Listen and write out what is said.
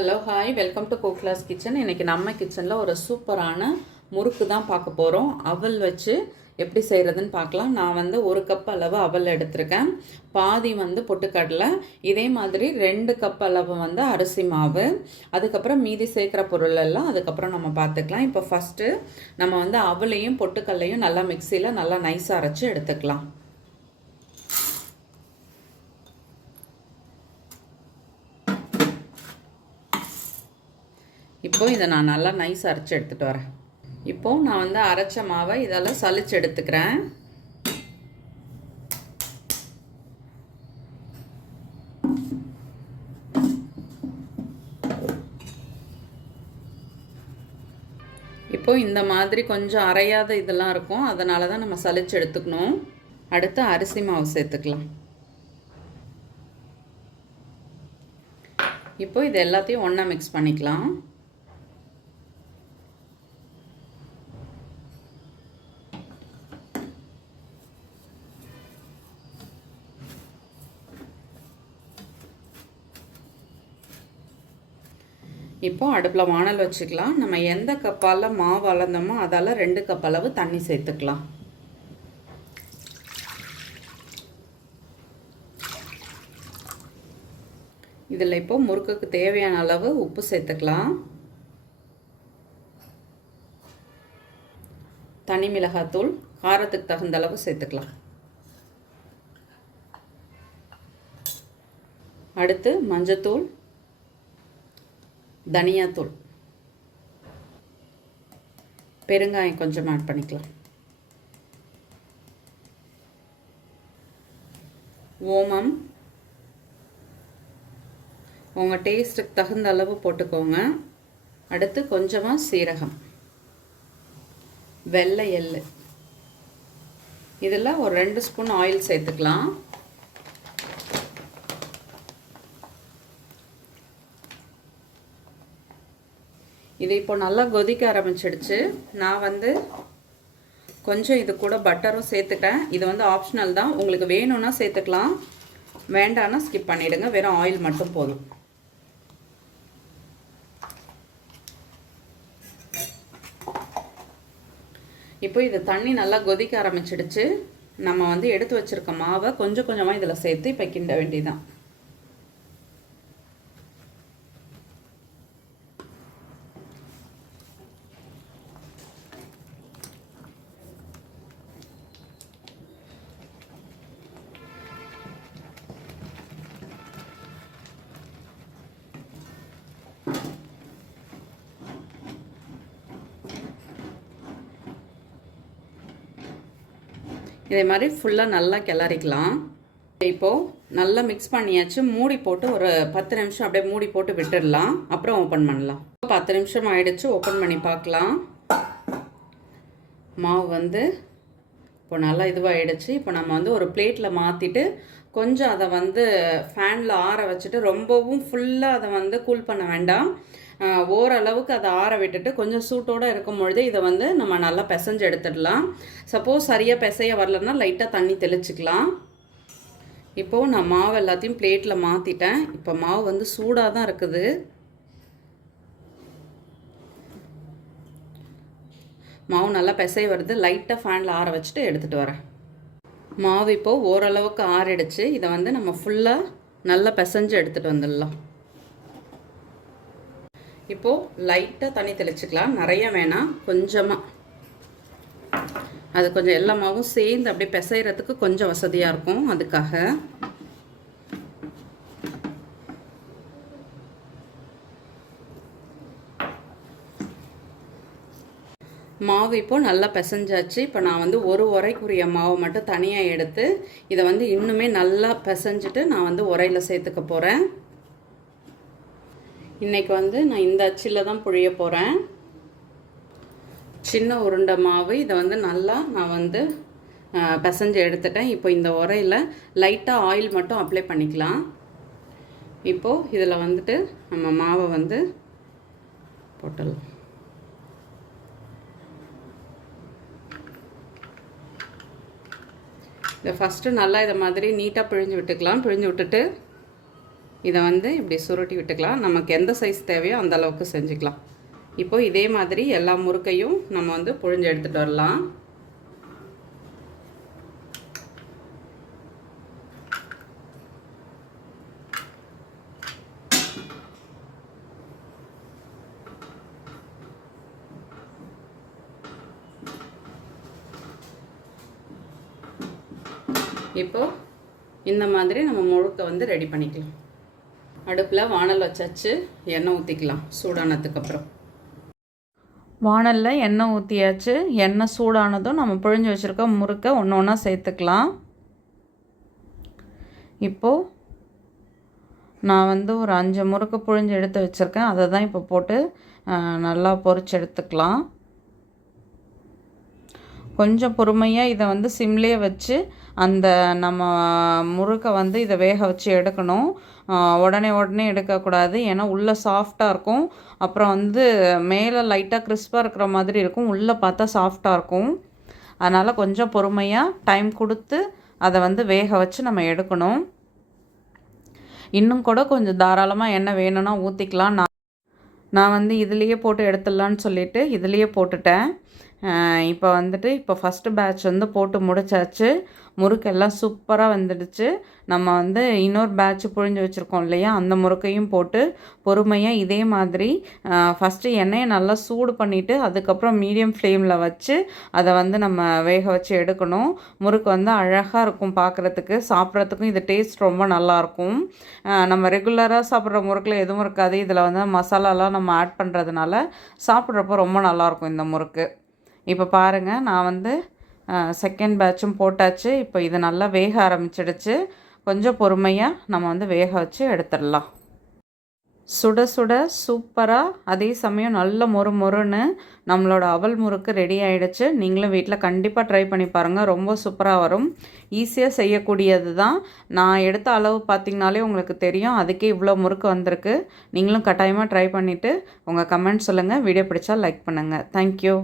Hello hi, welcome to கோக்லாஸ் kitchen. இன்றைக்கி நம்ம கிச்சனில் ஒரு சூப்பரான முறுக்கு தான் பார்க்க போகிறோம். அவல் வச்சு எப்படி செய்கிறதுன்னு பார்க்கலாம். நான் வந்து 1 கப் அளவு அவல் எடுத்திருக்கேன். பாதி வந்து பொட்டுக்கடலை, இதே மாதிரி 2 கப் அளவு வந்து அரிசி மாவு, அதுக்கப்புறம் மீதி சேர்க்குற பொருள் எல்லாம் அதுக்கப்புறம் நம்ம பார்த்துக்கலாம். இப்போ ஃபஸ்ட்டு நம்ம வந்து அவலையும் பொட்டுக்கடலையும் நல்லா மிக்சியில் நல்லா நைஸாக அரைச்சி எடுத்துக்கலாம். இப்போது இதை நான் நல்லா நைஸ் அரைச்சி எடுத்துகிட்டு வரேன். இப்போது நான் வந்து அரைச்ச மாவை இதெல்லாம் சலிச்சு எடுத்துக்கிறேன். இப்போது இந்த மாதிரி கொஞ்சம் அரையாத இதெல்லாம் இருக்கும், அதனால தான் நம்ம சலிச்சு எடுத்துக்கணும். அடுத்து அரிசி மாவு சேர்த்துக்கலாம். இப்போ இது எல்லாத்தையும் ஒன்றா மிக்ஸ் பண்ணிக்கலாம். இப்போ அடுப்பில் வானல் வச்சுக்கலாம். நம்ம எந்த கப்பால் மாவு அளந்தோமோ அதால் 2 கப் அளவு தண்ணி சேர்த்துக்கலாம். இதில் இப்போ முறுக்குக்கு தேவையான அளவு உப்பு சேர்த்துக்கலாம். தனி மிளகாத்தூள் காரத்துக்கு தகுந்த அளவு சேர்த்துக்கலாம். அடுத்து மஞ்சத்தூள், தனியாத்தூள், பெருங்காயம் கொஞ்சம் ஆட் பண்ணிக்கலாம். ஓமம் உங்கள் டேஸ்ட்டுக்கு தகுந்த அளவு போட்டுக்கோங்க. அடுத்து கொஞ்சமாக சீரகம், வெள்ளை எள்ளு, இதில் ஒரு 2 ஸ்பூன் ஆயில் சேர்த்துக்கலாம். இது இப்போ நல்லா கொதிக்க ஆரம்பிச்சிடுச்சு. நான் வந்து கொஞ்சம் இது கூட பட்டரும் சேர்த்துட்டேன். இது வந்து ஆப்ஷனல் தான், உங்களுக்கு வேணும்னா சேர்த்துக்கலாம், வேண்டான்னா ஸ்கிப் பண்ணிவிடுங்க. வெறும் ஆயில் மட்டும் போதும். இப்போ இது தண்ணி நல்லா கொதிக்க ஆரம்பிச்சிடுச்சு. நம்ம வந்து எடுத்து வச்சுருக்க மாவை கொஞ்சம் கொஞ்சமாக இதில் சேர்த்து இப்போ கிண்ட வேண்டியதான். இதே மாதிரி ஃபுல்லாக நல்லா கிளறிக்கலாம். இப்போது நல்லா மிக்ஸ் பண்ணியாச்சு. மூடி போட்டு ஒரு 10 நிமிஷம் அப்படியே மூடி போட்டு விட்டுடலாம். அப்புறம் ஓப்பன் பண்ணலாம். 10 நிமிஷம் ஆகிடுச்சு. ஓப்பன் பண்ணி பார்க்கலாம். மாவு வந்து இப்போ நல்லா இதுவாகிடுச்சு. இப்போ நம்ம வந்து ஒரு பிளேட்டில் மாற்றிட்டு கொஞ்சம் அதை வந்து ஃபேனில் ஆற வச்சுட்டு, ரொம்பவும் ஃபுல்லாக அதை வந்து கூல் பண்ண வேண்டாம். ஓரளவுக்கு அதை ஆற விட்டுட்டு கொஞ்சம் சூட்டோடு இருக்கும் பொழுது இதை வந்து நம்ம நல்லா பிசைஞ்சு எடுத்துடலாம். சப்போஸ் சரியாக பிசைய வரலன்னா லைட்டாக தண்ணி தெளிச்சிக்கலாம். இப்போது நான் மாவு எல்லாத்தையும் பிளேட்டில் மாற்றிட்டேன். இப்போ மாவு வந்து சூடாக தான் இருக்குது. மாவு நல்லா பிசைய வருது. லைட்டாக ஃபேனில் ஆற வச்சுட்டு எடுத்துகிட்டு வரேன். மாவு இப்போது ஓரளவுக்கு ஆறிடுச்சு. இதை வந்து நம்ம ஃபுல்லாக நல்லா பிசைஞ்சு எடுத்துகிட்டு வந்துடலாம். இப்போது லைட்டாக தண்ணி தெளிச்சிக்கலாம், நிறைய வேணாம், கொஞ்சமாக. அது கொஞ்சம் எல்லா மாவும் சேர்ந்து அப்படியே பிசைகிறதுக்கு கொஞ்சம் வசதியாக இருக்கும், அதுக்காக. மாவு இப்போது நல்லா பிசைஞ்சாச்சு. இப்போ நான் வந்து ஒரு உரைக்குரிய மாவு மட்டும் தனியாக எடுத்து இதை வந்து இன்னுமே நல்லா பிசைஞ்சிட்டு நான் வந்து உரையில் சேர்த்துக்க போகிறேன். இன்றைக்கி வந்து நான் இந்த அச்சில் தான் புழிய போகிறேன். சின்ன உருண்டை மாவு இதை வந்து நல்லா நான் வந்து பிசைஞ்சு எடுத்துட்டேன். இப்போ இந்த உரையில் லைட்டாக ஆயில் மட்டும் அப்ளை பண்ணிக்கலாம். இப்போது இதில் வந்துட்டு நம்ம மாவை வந்து போட்டுடலாம். இதை ஃபஸ்ட்டு நல்லா இதை மாதிரி நீட்டாக பிழிஞ்சு விட்டுக்கலாம். பிழிஞ்சு விட்டுட்டு இதை வந்து இப்படி சுருட்டி விட்டுக்கலாம். நமக்கு எந்த சைஸ் தேவையோ அந்த அளவுக்கு செஞ்சுக்கலாம். இப்போது இதே மாதிரி எல்லா முறுக்கையும் நம்ம வந்து புழிஞ்சு எடுத்துகிட்டு வரலாம். இப்போது இந்த மாதிரி நம்ம முழுக்க வந்து ரெடி பண்ணிக்கலாம். அடுப்பில் வானல் வச்சாச்சு. எண்ணெய் ஊற்றிக்கலாம் சூடானதுக்கப்புறம். வானலில் எண்ணெய் ஊற்றியாச்சு. எண்ணெய் சூடானதும் நம்ம புழிஞ்சு வச்சுருக்க முறுக்கை ஒன்று ஒன்றா சேர்த்துக்கலாம். இப்போது நான் வந்து ஒரு 5 முறுக்கு புழிஞ்சு எடுத்து வச்சுருக்கேன். அதை தான் இப்போ போட்டு நல்லா பொரிச்சு எடுத்துக்கலாம். கொஞ்சம் பொறுமையாக இதை வந்து சிம்லேயே வச்சு அந்த நம்ம முறுக்கை வந்து இதை வேக வச்சு எடுக்கணும். உடனே எடுக்கக்கூடாது. ஏன்னா உள்ளே சாஃப்டாக இருக்கும். அப்புறம் வந்து மேலே லைட்டாக கிறிஸ்பாக இருக்கிற மாதிரி இருக்கும், உள்ளே பார்த்தா சாஃப்டாக இருக்கும். அதனால் கொஞ்சம் பொறுமையாக டைம் கொடுத்து அதை வந்து வேக வச்சு நம்ம எடுக்கணும். இன்னும் கூட கொஞ்சம் தாராளமாக எண்ணெய் வேணும்னா ஊற்றிக்கலாம். நான் வந்து இதுலேயே போட்டு எடுத்துடலான்னு சொல்லிவிட்டு இதுலேயே போட்டுட்டேன். இப்போ வந்துட்டு இப்போ ஃபஸ்ட்டு பேட்ச் வந்து போட்டு முடிச்சாச்சு. முறுக்கெல்லாம் சூப்பராக வந்துடுச்சு. நம்ம வந்து இன்னொரு பேட்ச் புழிஞ்சு வச்சுருக்கோம் இல்லையா, அந்த முறுக்கையும் போட்டு பொறுமையாக இதே மாதிரி ஃபஸ்ட்டு எண்ணெயை நல்லா சூடு பண்ணிவிட்டு அதுக்கப்புறம் மீடியம் ஃப்ளேமில் வச்சு அதை வந்து நம்ம வேக வச்சு எடுக்கணும். முறுக்கு வந்து அழகாக இருக்கும் பார்க்குறதுக்கு, சாப்பிட்றதுக்கும் இது டேஸ்ட் ரொம்ப நல்லாயிருக்கும். நம்ம ரெகுலராக சாப்பிட்ற முறுக்கில் எதுவும் இருக்காது. இதில் வந்து மசாலாலாம் நம்ம ஆட் பண்ணுறதுனால சாப்பிட்றப்போ ரொம்ப நல்லாயிருக்கும் இந்த முறுக்கு. இப்போ பாருங்கள், நான் வந்து செகண்ட் பேட்சும் போட்டாச்சு. இப்போ இது நல்லா வேக ஆரம்பிச்சிடுச்சு. கொஞ்சம் பொறுமையாக நம்ம வந்து வேக வச்சு எடுத்துடலாம். சுட சுட சூப்பராக, அதே சமயம் நல்ல மொறுன்னு நம்மளோட அவல் முறுக்கு ரெடி ஆகிடுச்சு. நீங்களும் வீட்டில் கண்டிப்பாக ட்ரை பண்ணி பாருங்கள். ரொம்ப சூப்பராக வரும். ஈஸியாக செய்யக்கூடியது தான். நான் எடுத்த அளவு பார்த்திங்கனாலே உங்களுக்கு தெரியும். அதுக்கே இவ்வளோ முறுக்கு வந்திருக்கு. நீங்களும் கட்டாயமாக ட்ரை பண்ணிவிட்டு உங்கள் கமெண்ட் சொல்லுங்கள். வீடியோ பிடிச்சா லைக் பண்ணுங்கள். தேங்க்யூ.